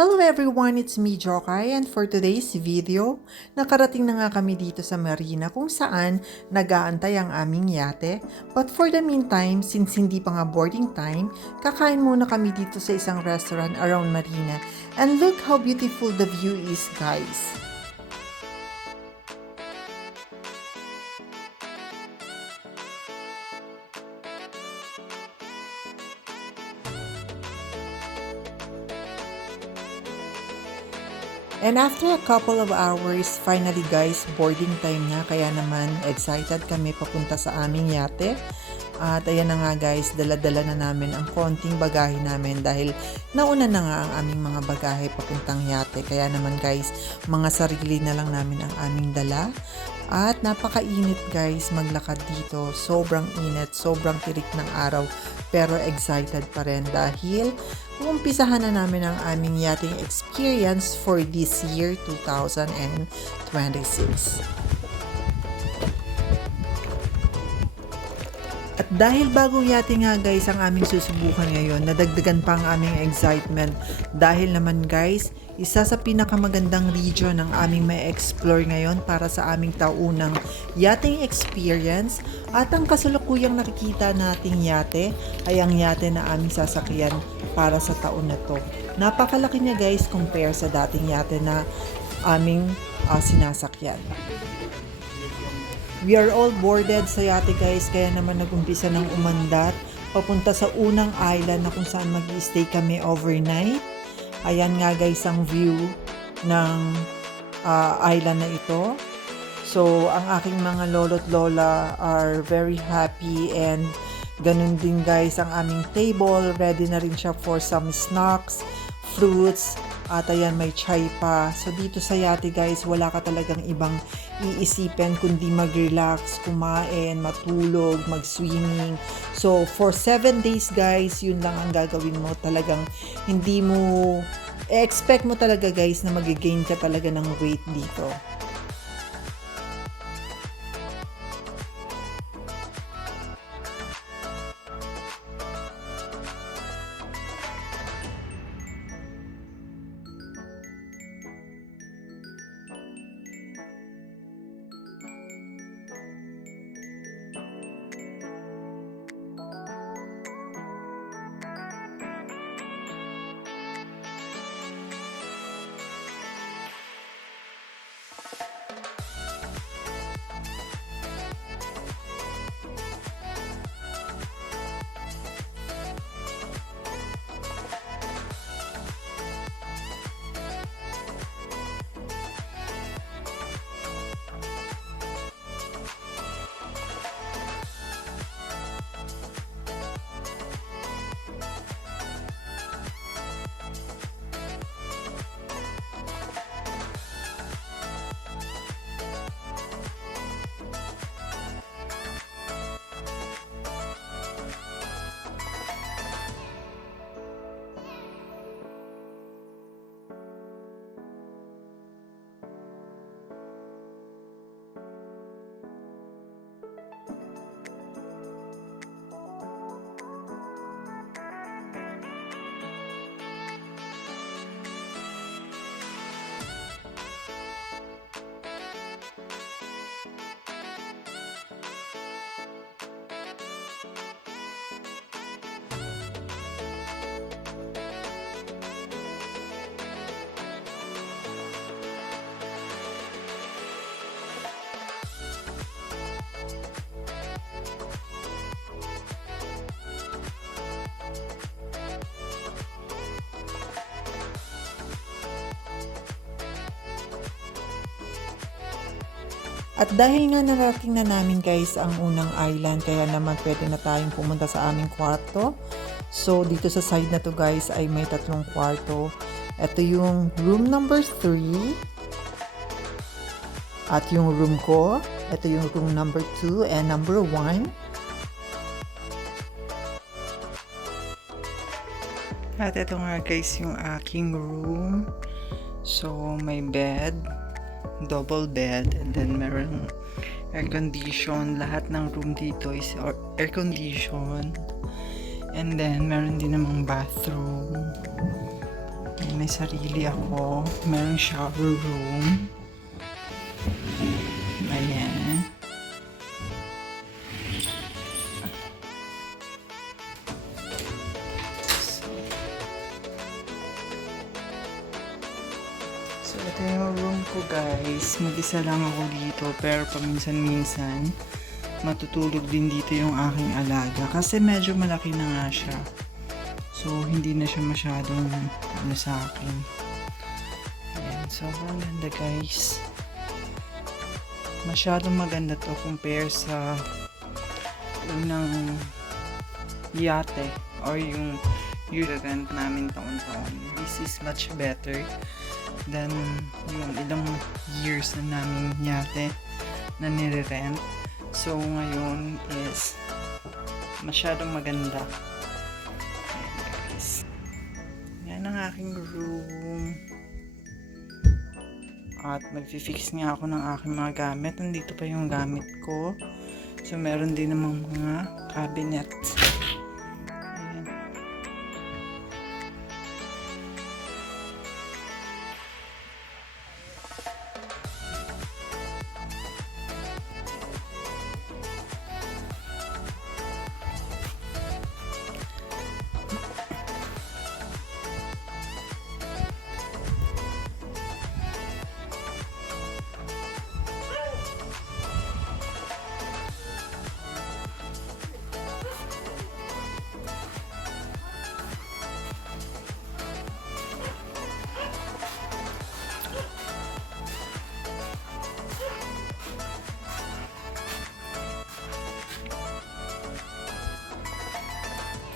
Hello everyone, it's me Jokay, and for today's video, nakarating na nga kami dito sa marina kung saan nag-aantay ang aming yate. But for the meantime, since hindi pa nga boarding time, kakain muna kami dito sa isang restaurant around marina. And look how beautiful the view is, guys. And after a couple of hours, finally guys, boarding time na. Kaya naman excited kami papunta sa aming yate. At ayan na nga guys, dala-dala na namin ang konting bagahe namin dahil nauna na nga ang aming mga bagahe papuntang yate. Kaya naman guys, mga sarili na lang namin ang aming dala. At napakainit guys maglakad dito. Sobrang init, sobrang tirik ng araw. Pero excited pa rin dahil umpisahan na namin ang aming yachting experience for this year 2026. At dahil bagong yate nga guys ang aming susubukan ngayon, nadagdagan pa ang aming excitement dahil naman guys, isa sa pinakamagandang region ang aming may explore ngayon para sa aming taunang yachting experience. At ang kasalukuyang nakikita nating yate ay ang yate na aming sasakyan para sa taon na to. Napakalaki niya guys compare sa dating yate na aming sinasakyan. We are all boarded sa yate guys, kaya naman nag-umpisa ng umandat papunta sa unang island na kung saan mag-i-stay kami overnight. Ayan nga guys ang view ng island na ito. So ang aking mga lolo't lola are very happy, and ganun din guys ang aming table. Ready na rin siya for some snacks, fruits, at ayan may chai pa. So dito sa yate guys, wala ka talagang ibang iisipin kundi mag-relax, kumain, matulog, mag-swimming. So for 7 days guys, yun lang ang gagawin mo. Talagang hindi mo expect mo talaga guys na mag-gain ka talaga ng weight dito. At dahil nga narating na namin guys ang unang island, kaya naman pwede na tayong pumunta sa aming kwarto. So dito sa side na to guys ay may 3 kwarto. Ito yung room number 3. At yung room ko, ito yung room number 2 and number 1. At ito nga guys yung aking room. So may bed, double bed, and then meron air condition. Lahat ng room dito is air condition. And then meron din namang bathroom. And may sarili ako. Merong shower room. Ayan. So, ito yung room ko guys. Mag-isa lang ako dito. Pero paminsan-minsan, matutulog din dito yung aking alaga. Kasi medyo malaki na nga siya. So, hindi na siya masyadong sa akin. Ayan. Sobrang ganda guys. Masyadong maganda to compare sa unang yate or yung rent namin taon-taon. This is much better than yung ilang years na namin yate na nire-rent. So ngayon is masyadong maganda. Ayan guys. Yan ang aking room. At magfi-fix nga ako ng aking mga gamit. Nandito pa yung gamit ko. So meron din namang mga cabinet. Ayan.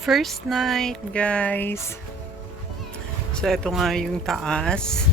First night, guys. So, ito nga yung taas.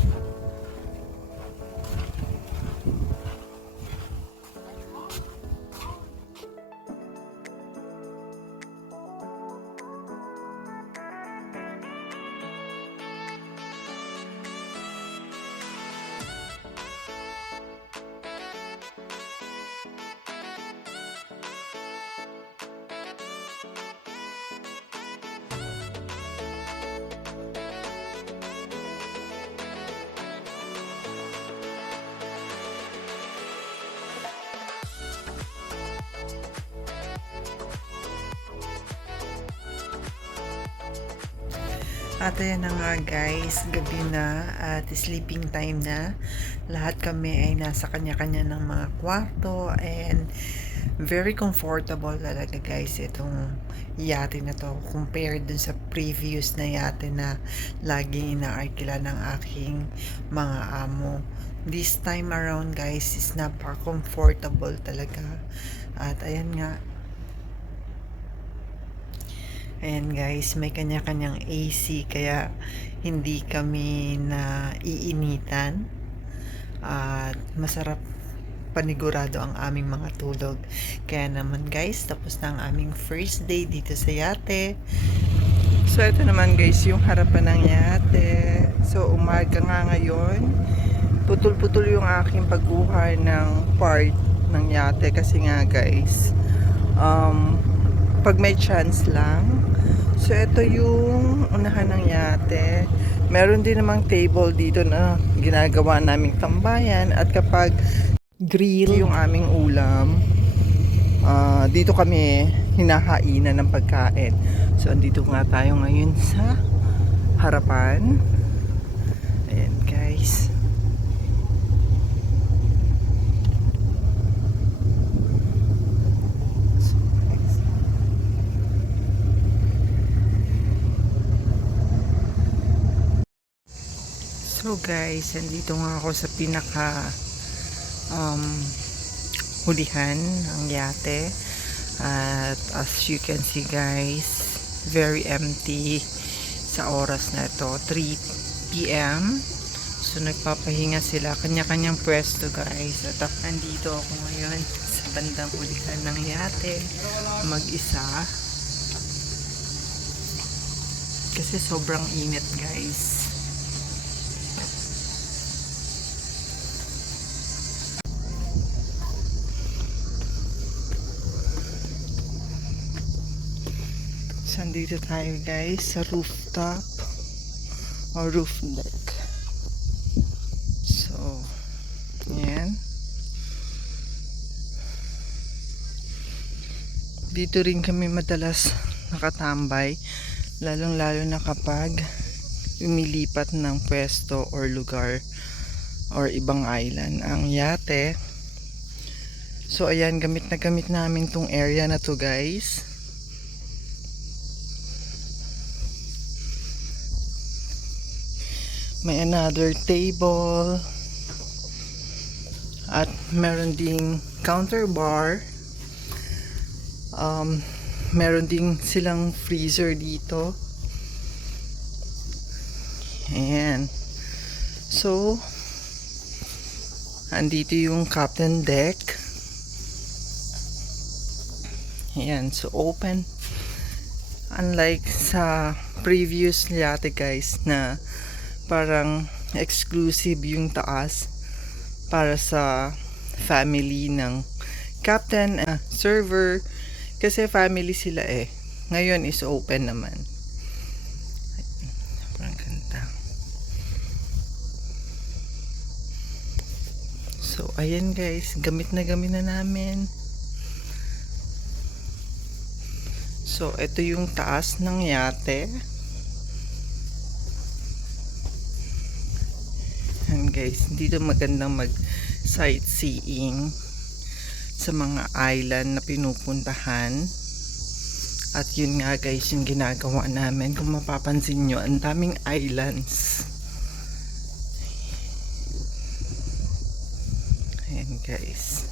At ayan na nga guys, gabi na at sleeping time na. Lahat kami ay nasa kanya-kanya ng mga kwarto and very comfortable talaga guys itong yate na to compared dun sa previous na yate na laging inaarkila ng aking mga amo. This time around guys is napaka-comfortable talaga. At ayan nga, ayan guys, may kanya-kanyang AC kaya hindi kami na iinitan at masarap panigurado ang aming mga tulog. Kaya naman guys, tapos na ang aming first day dito sa yate. So ito naman guys yung harapan ng yate. So umaga nga ngayon, putol-putol yung aking pagkuha ng part ng yate kasi nga guys, pag may chance lang. So ito yung unahan ng yate. Meron din namang table dito na ginagawa naming tambayan at kapag grill yung aming ulam, dito kami hinahainan ng pagkain. So andito nga tayo ngayon sa harapan. Ayan guys. So guys, andito nga ako sa pinaka hulihan ng yate. At as you can see guys, very empty sa oras na ito, 3 PM. So nagpapahinga sila, kanya-kanyang pwesto guys. At andito ako ngayon sa bandang hulihan ng yate, mag-isa. Kasi sobrang init guys. Nandito tayo guys sa rooftop. or roof deck. So, yan. Dito rin kami madalas nakatambay, lalong-lalo na kapag lumilipat ng pwesto or lugar or ibang island ang yate. So ayan, gamit na gamit namin tong area na to, guys. May another table at meron ding counter bar. Meron ding silang freezer dito. Ayan. So, andito yung captain deck. Ayan, so open. Unlike sa previous yate, guys, na parang exclusive yung taas para sa family ng captain, server, kasi family sila eh. Ngayon is open naman. Parang ganda. So ayan, guys, gamit na namin. So ito yung taas ng yate. Ayan, guys, dito magandang mag sightseeing sa mga island na pinupuntahan. At yun nga, guys, yung ginagawa namin. Kung mapapansin nyo, ang daming islands. Ayan, guys.